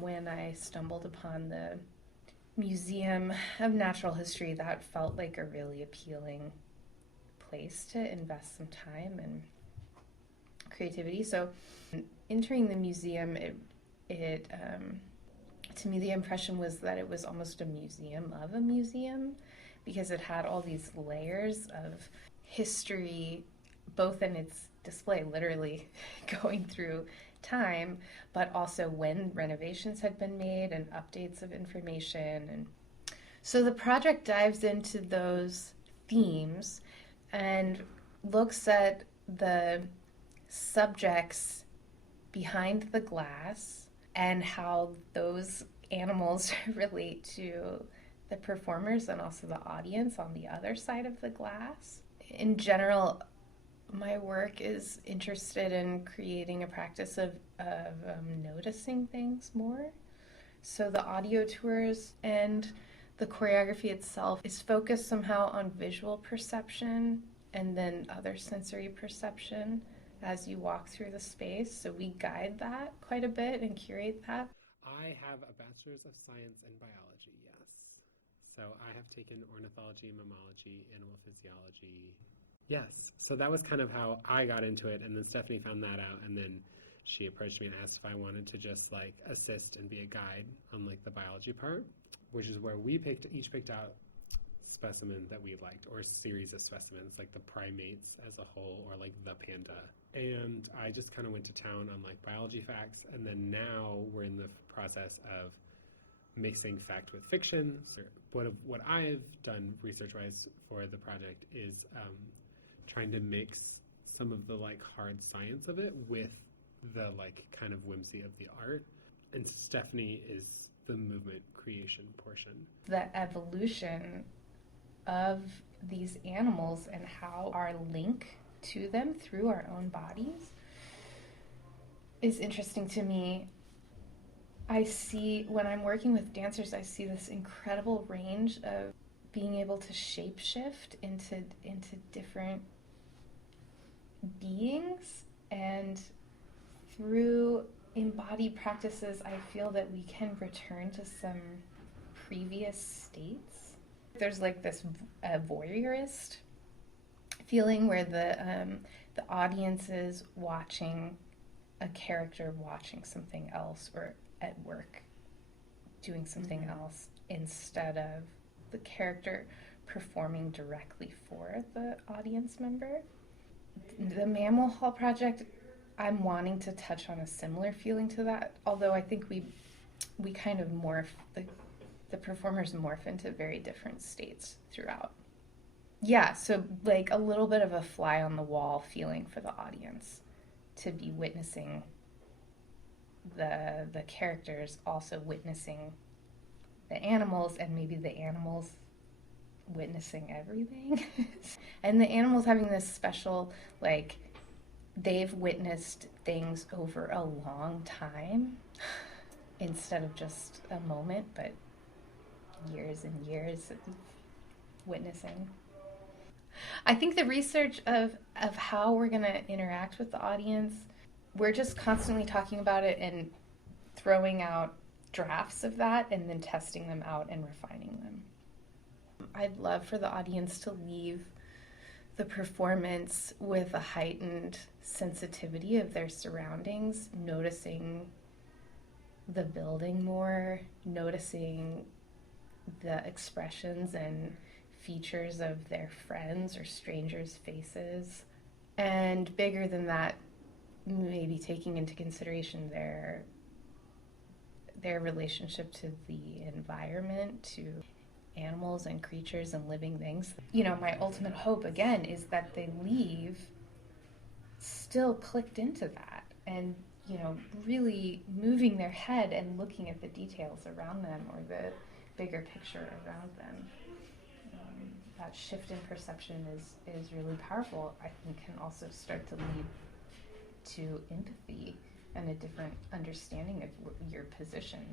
when I stumbled upon the Museum of Natural History. That felt like a really appealing place to invest some time and creativity. So, entering the museum, it to me, the impression was that it was almost a museum of a museum because it had all these layers of history, both in its display, literally going through time, but also when renovations had been made and updates of information. And so the project dives into those themes and looks at the subjects behind the glass and how those animals relate to the performers and also the audience on the other side of the glass. In general, my work is interested in creating a practice of noticing things more. So the audio tours and the choreography itself is focused somehow on visual perception and then other sensory perception as you walk through the space. So we guide that quite a bit and curate that. I have a bachelor's of science in biology, yes. So I have taken ornithology, mammalogy, animal physiology. Yes. So that was kind of how I got into it. And then Stephanie found that out. And then she approached me and asked if I wanted to just like assist and be a guide on like the biology part, which is where we each picked out specimen that we liked, or a series of specimens, like the primates as a whole, or like the panda. And I just kind of went to town on like biology facts. And then now we're in the process of mixing fact with fiction. So what I've done research-wise for the project is trying to mix some of the like hard science of it with the like kind of whimsy of the art. And Stephanie is the movement creation portion. The evolution of these animals and how our link to them through our own bodies is interesting to me. I see, when I'm working with dancers, I see this incredible range of being able to shapeshift into different beings, and through embodied practices, I feel that we can return to some previous states. There's like this voyeurist feeling where the audience is watching a character watching something else, or at work doing something else, instead of the character performing directly for the audience member. The Mammal Hall project, I'm wanting to touch on a similar feeling to that, although I think we kind of morph, the performers morph into very different states throughout. Yeah, so like a little bit of a fly on the wall feeling for the audience to be witnessing the characters, also witnessing the animals, and maybe the animals witnessing everything. And the animals having this special, like, they've witnessed things over a long time instead of just a moment, but years and years of witnessing. I think the research of how we're going to interact with the audience, we're just constantly talking about it and throwing out drafts of that and then testing them out and refining them. I'd love for the audience to leave the performance with a heightened sensitivity of their surroundings, noticing the building more, noticing the expressions and features of their friends or strangers' faces. And bigger than that, maybe taking into consideration their relationship to the environment, to animals and creatures and living things. You know, my ultimate hope, again, is that they leave still clicked into that and, you know, really moving their head and looking at the details around them or the bigger picture around them. That shift in perception is really powerful. I think can also start to lead to empathy and a different understanding of your position